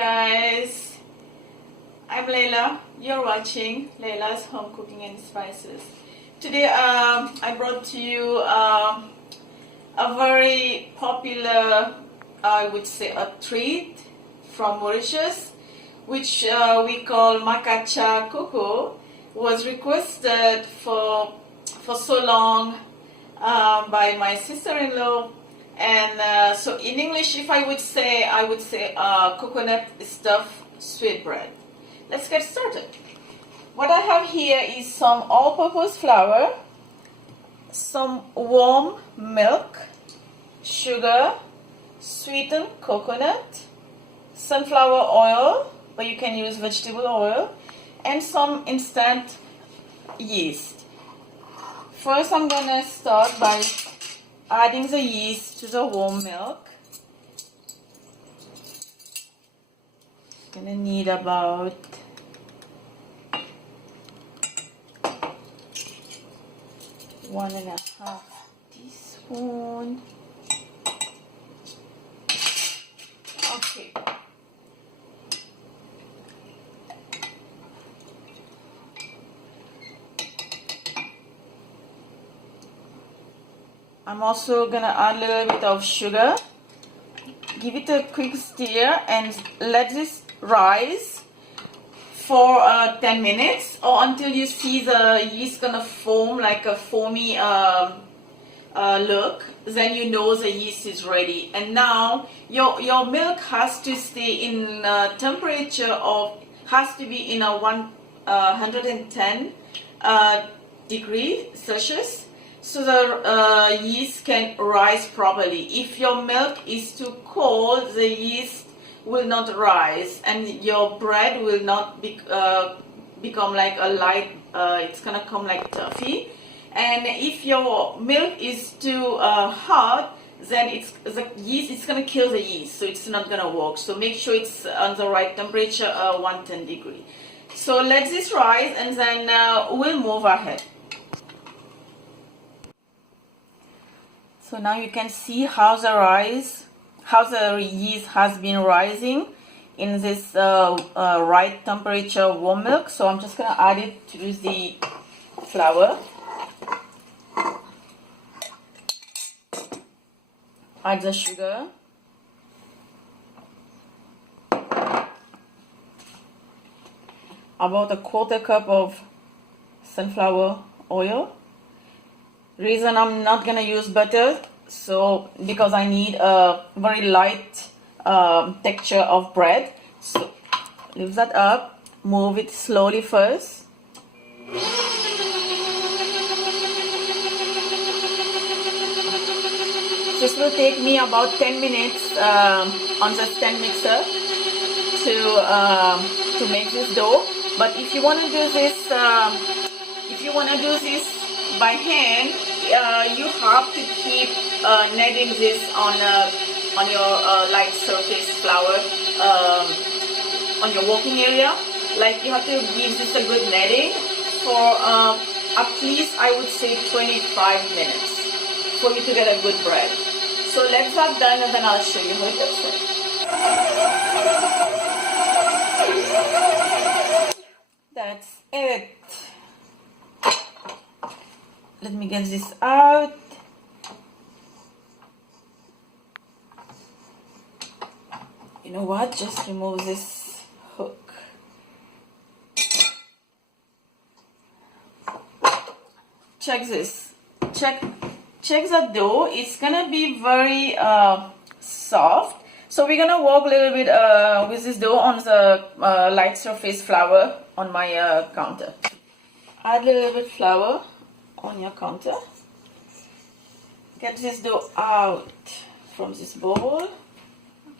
guys, I'm Laila. You're watching Laila's Home Cooking and Spices. Today I brought to you a very popular, I would say, a treat from Mauritius, which we call Macacha Coco. Was requested for so long by my sister-in-law. And so in English, if I would say coconut stuffed sweetbread. Let's get started. What I have here is some all-purpose flour, some warm milk, sugar, sweetened coconut, sunflower oil, but you can use vegetable oil, and some instant yeast. First, I'm gonna start by adding the yeast to the warm milk. Gonna need about 1.5 teaspoons. Okay. I'm also gonna add a little bit of sugar. Give it a quick stir and let this rise for 10 minutes or until you see the yeast gonna form like a foamy look. Then you know the yeast is ready. And now your milk has to stay in temperature of, has to be in a 110 degrees Celsius, so the yeast can rise properly. If your milk is too cold, the yeast will not rise and your bread will not become like a light, it's gonna come like toffee. And if your milk is too hot, then the yeast is gonna kill the yeast, so it's not gonna work. So make sure it's on the right temperature, 110 degrees. So let this rise and then we'll move ahead. So now you can see how the yeast has been rising in this right temperature warm milk. So I'm just gonna add it to the flour. Add the sugar. About a 1/4 cup of sunflower oil. Reason I'm not gonna use butter, so because I need a very light texture of bread. So lift that up, move it slowly first. This will take me about 10 minutes on the stand mixer to make this dough. But if you want to do this, by hand, you have to keep kneading this on your light surface flour on your working area. Like you have to give this a good kneading for at least, I would say, 25 minutes for you to get a good bread. So let's have done and then I'll show you how it looks like. That's it. Let me get this out. You know what? Just remove this hook. Check this. Check the dough. It's gonna be very soft. So we're gonna work a little bit with this dough on the light surface flour on my counter. Add a little bit flour on your counter. Get this dough out from this bowl.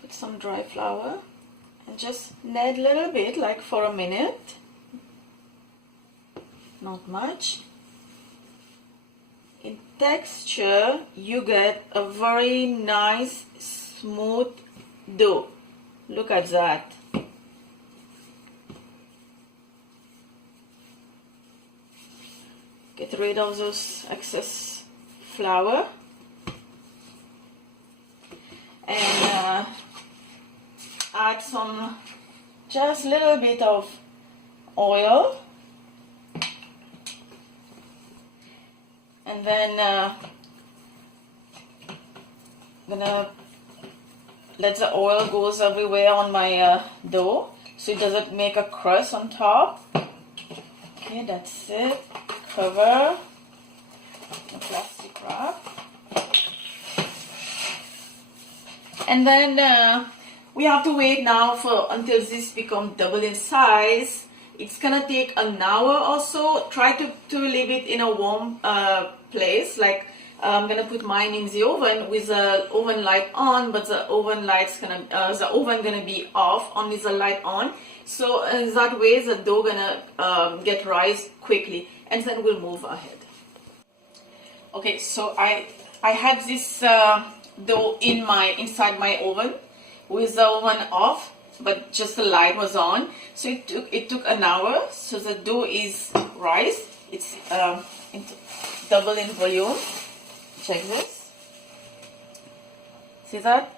Put some dry flour and just knead a little bit, like for a minute. Not much. In texture, you get a very nice, smooth dough. Look at that. Get rid of those excess flour. And add some, just a little bit of oil, and then I'm gonna let the oil goes everywhere on my dough so it doesn't make a crust on top. Okay, that's it. Cover the plastic wrap, and then we have to wait now for until this becomes double in size. It's gonna take an hour or so. Try to leave it in a warm place. Like I'm gonna put mine in the oven with the oven light on, but the oven gonna be off. Only the light on. So that way the dough gonna get rise quickly, and then we'll move ahead. Okay, so I had this dough inside my oven with the oven off, but just the light was on. So it took an hour. So the dough is rise. It's double in volume. Check this. See that?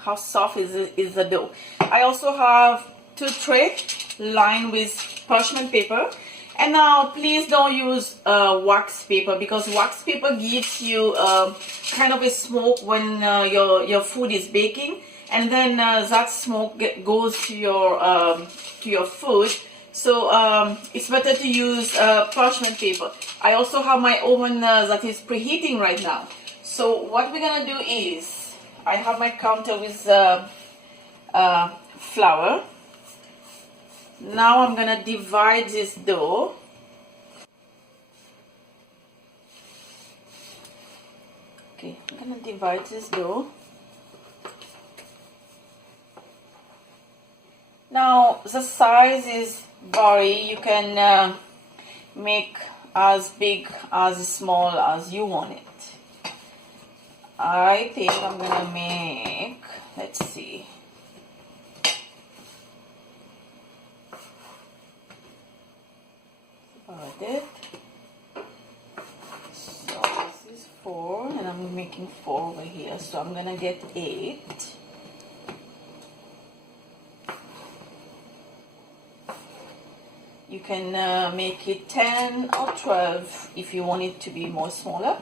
How soft is the dough? I also have 2 trays lined with parchment paper. And now please don't use wax paper, because wax paper gives you kind of a smoke when your food is baking, and then that smoke goes to your food. So it's better to use parchment paper. I also have my oven that is preheating right now. So what we're gonna do is, I have my counter with flour. Now I'm gonna divide this dough. Okay, I'm gonna divide this dough. Now the size is vary. You can make as big as small as you want it. I think I'm gonna make, let's see, about it. So this is 4, and I'm making 4 over here, so I'm gonna get 8. You can make it 10 or 12 if you want it to be more smaller.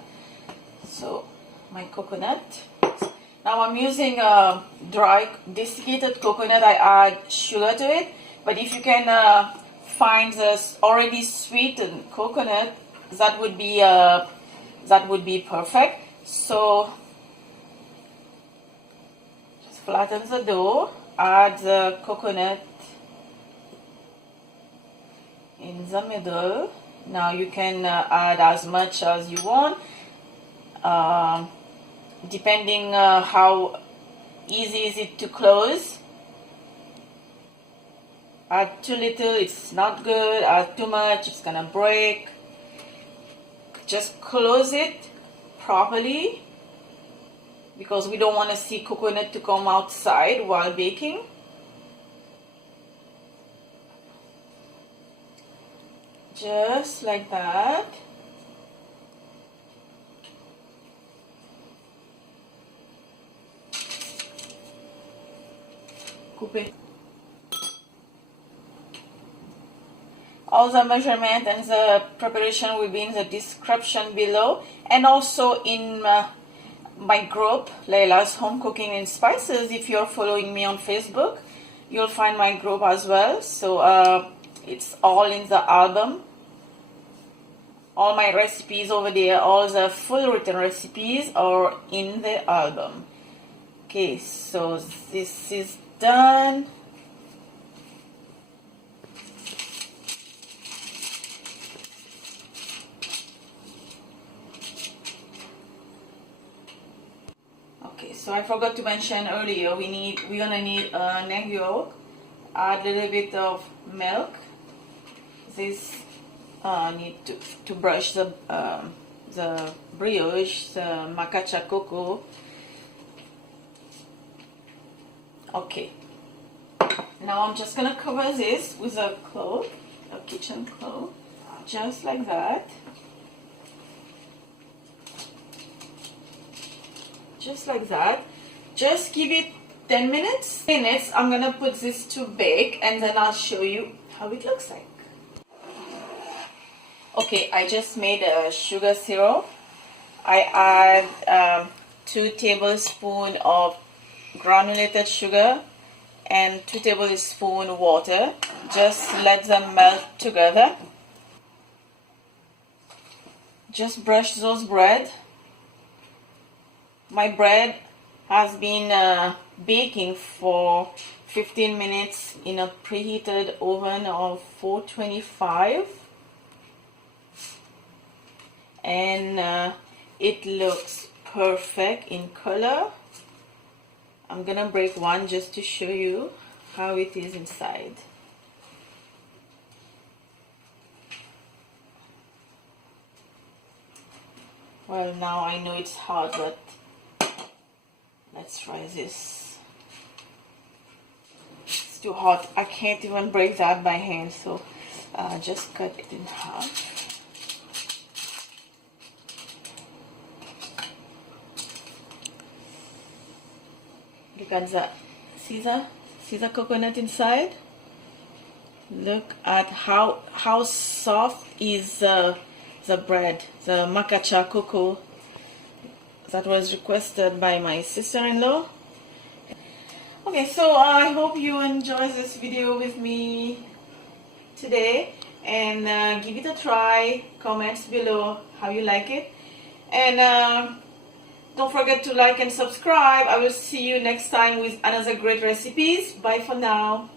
So my coconut. Now I'm using dry desiccated coconut. I add sugar to it, but if you can find this already sweetened coconut, that would be perfect. So just flatten the dough, add the coconut in the middle. Now you can add as much as you want, depending how easy is it to close. Add too little, it's not good. Add too much, it's gonna break. Just close it properly, because we don't want to see coconut to come outside while baking. Just like that. Coupe. All the measurement and the preparation will be in the description below, and also in my group, Laila's Home Cooking and Spices. If you're following me on Facebook, you'll find my group as well. So it's all in the album. All my recipes over there, all the full written recipes are in the album. Okay, so this is done. Okay, so I forgot to mention earlier, we're gonna need an egg yolk, add a little bit of milk. This need to brush the brioche, the Macacha Coco. Okay, now I'm just gonna cover this with a cloth, a kitchen cloth, just like that. Just like that. Just give it 10 minutes. I'm gonna put this to bake and then I'll show you how it looks like. Okay, I just made a sugar syrup. I add 2 tablespoons of granulated sugar and 2 tablespoons water. Just let them melt together. Just brush those bread. My bread has been baking for 15 minutes in a preheated oven of 425, and it looks perfect in color. I'm gonna break one just to show you how it is inside. Well, now I know it's hard, but let's try this. It's too hot. I can't even break that by hand, so just cut it in half. Look at that. See the coconut inside? Look at how soft is the bread, the Macacha Coco that was requested by my sister-in-law. Okay, so I hope you enjoy this video with me today, and give it a try. Comments below how you like it, and don't forget to like and subscribe. I will see you next time with another great recipes. Bye for now.